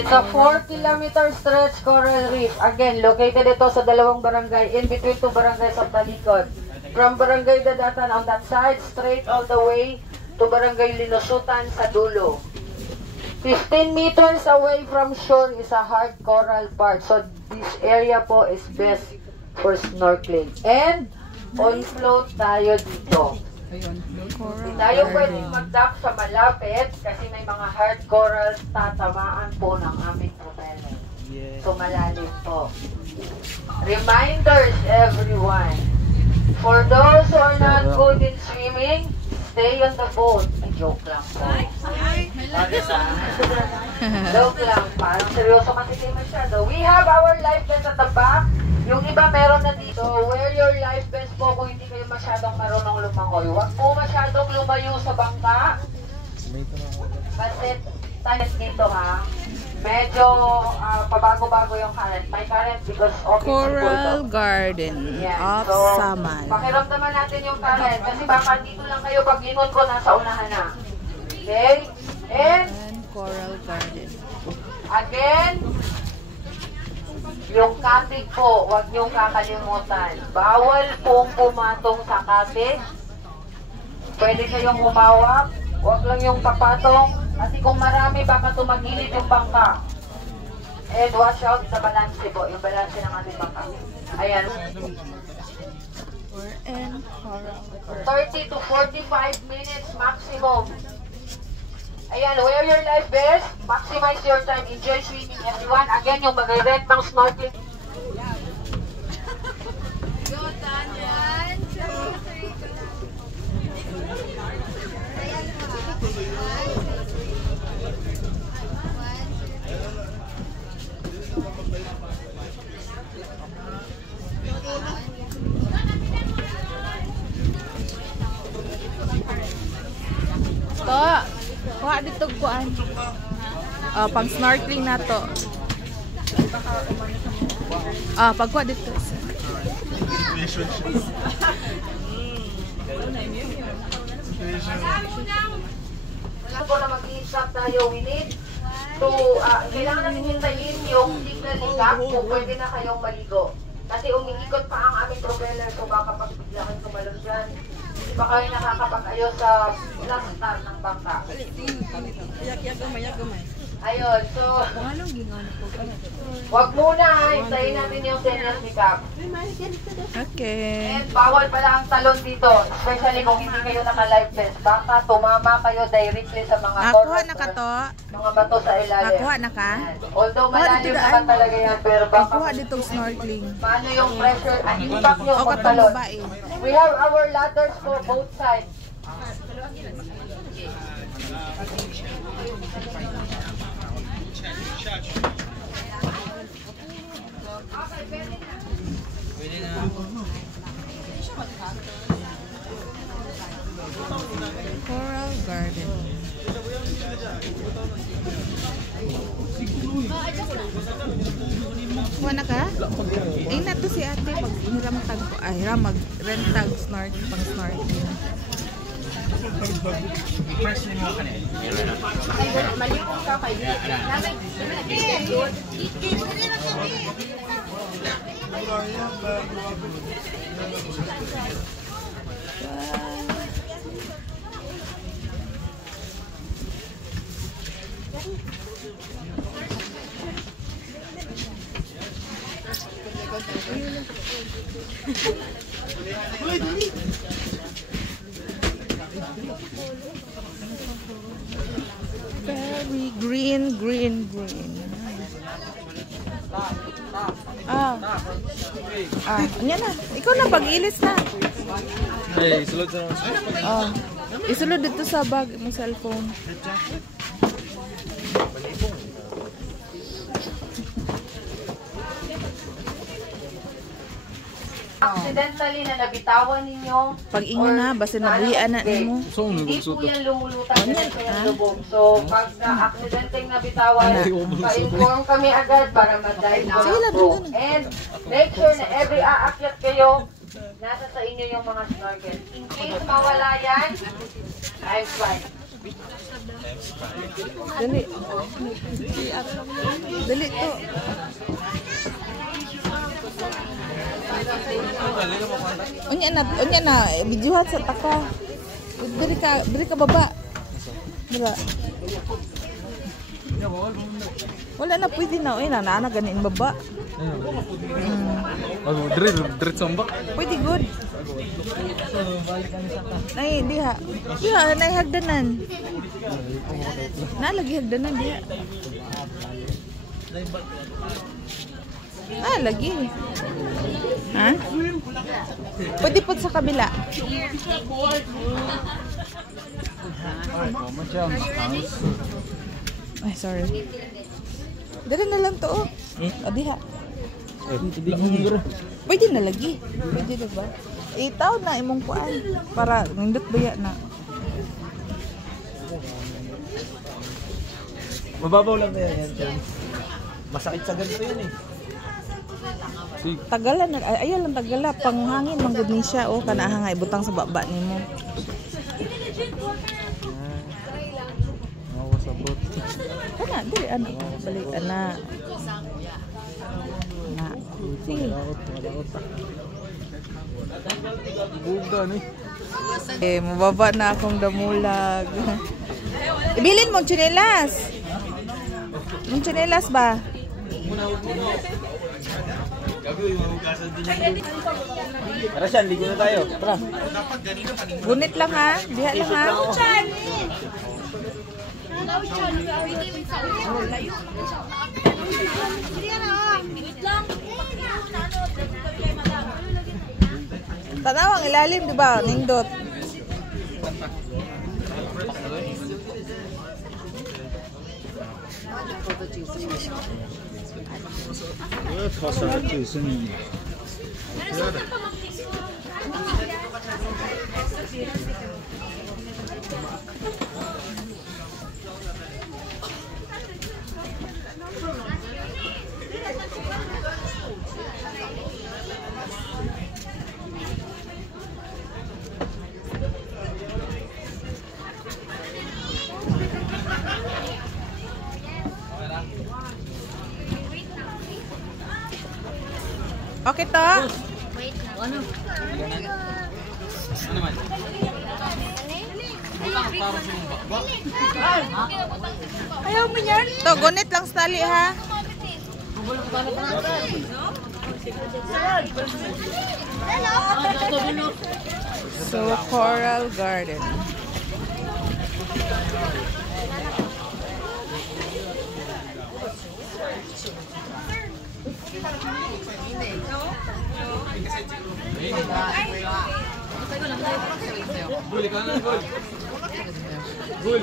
It's a 4-kilometer stretch coral reef. Again, located ito sa dalawang barangay, in between two barangays of Talikod. From Barangay Dadatan on that side, straight all the way to Barangay Linusutan sa dulo. 15 meters away from shore is a hard coral part. So this area po is best for snorkeling. And on float tayo dito. Hindi tayo pwedeng mag-dock sa malapit kasi may mga hard corals tatamaan po ng aming propeller. So malalim po. Reminders everyone. For those who are not good in swimming, stay on the boat. Ay, joke lang po. Joke lang. Parang seryoso kasi kayo masyado. We have our life vest at the back. Yung iba meron na dito. Wear your life vest po kung hindi kayo masyadong marunong lumangoy. Huwag po masyadong lumayo sa bangka. Kasi tayo dito ha. Medyo pabago-bago yung current. May current because of Coral Garden of Samal. Pakiramdaman natin yung current. Kasi baka dito lang kayo pag lingon ko nasa unahan na. Okay? And Coral Garden. Again, yung katig po, huwag niyong kakalimutan. Bawal pong pumatong sa katig. Pwede kayong humawak. Huwag lang yung papatong. Kasi kung marami, baka tumagilid yung bangka. And watch out sa balance po. Yung balance ng ating bangka. Ayan. 30 to 45 minutes maximum. Ayan, wear your life vest. Maximize your time. Enjoy swimming, everyone. Again, yung mag-rent ng snorkeling. Kuha dito kuan. Pang snorkeling na to. Pagkuha dito. Wala po na mag-i-stop tayo. We need to, kailangan natin hintayin yung signal ni Cap kung pwede na kayong maligo. Kasi umiikot pa ang aming propeller, so baka pag bigla kayo tumalon dyan, hindi ba kayo nakakapag-ayos sa last start ng bangka? Ayun, so wag muna, hintayin natin yung signal ni Cap. Okay. And bawal pala ang talon dito, especially kung hindi kayo naka-life vest. Baka tumama kayo directly sa mga Nakuha na ka to? Mga bato sa ilalim. Nakuha na ka? Although malalim naman talaga yan, pero baka Nakuha ditong snorkeling. paano yung pressure, impact nyo pag talon. We have our ladders for both sides. Coral Garden. Kuha na ka? Na to si ate mag-rentag snorkeling pang snorkeling. Very green. Anya na. Ikaw na pag-ilis na. Isulod sa mga. Isulod dito sa bag mo cellphone. Accidentally na nabitawan ninyo. Pag-ingon na, basta nabuhian na nimo. Hindi po yan lumulutang na sa lubog. So, pag accidentally nabitawan, pa-inform kami agad para ma-dive out po. And make sure na every aakyat kayo, nasa sa inyo yung mga snorkel. In case mawala yan, I'm fine. Dali. Dali to. Unya na, videohan sa taka. Diri ka baba. Dira. Wala na pwede na, oy na ganin baba. Diret sombak. Pwede good. Nay, diha. Diha nay hagdanan. Na lagi hagdanan diha. Lagi. Ha? Pwede po sa kabila. Ay, sorry. Dali na lang to, oh. Diha. Pwede na lagi. Pwede na ba? Itaw na imong kuan para nindot baya na. Mababaw lang na yan. Masakit sa ganito yun eh. Tagalan na ayaw lang tagala panghangin man gud ni siya oh kana hangay butang sa baba nimo. Mawa sa bot. Kana dili ana balik ana. Na. Sige. Buga ni. Mababa na akong damulag. Ibilin mo tsinelas. Mong tsinelas ba? Tara siya, ligo na tayo. Tara. Gunit lang ha. Diha lang ha. Tanaw ang ilalim, di ba? Nindot. Okay to? Wait lang. Ano? Ayaw mo yan? To, gunit lang sa tali ha. So, Coral Garden. Gul, ikaw na, Gul. Gul.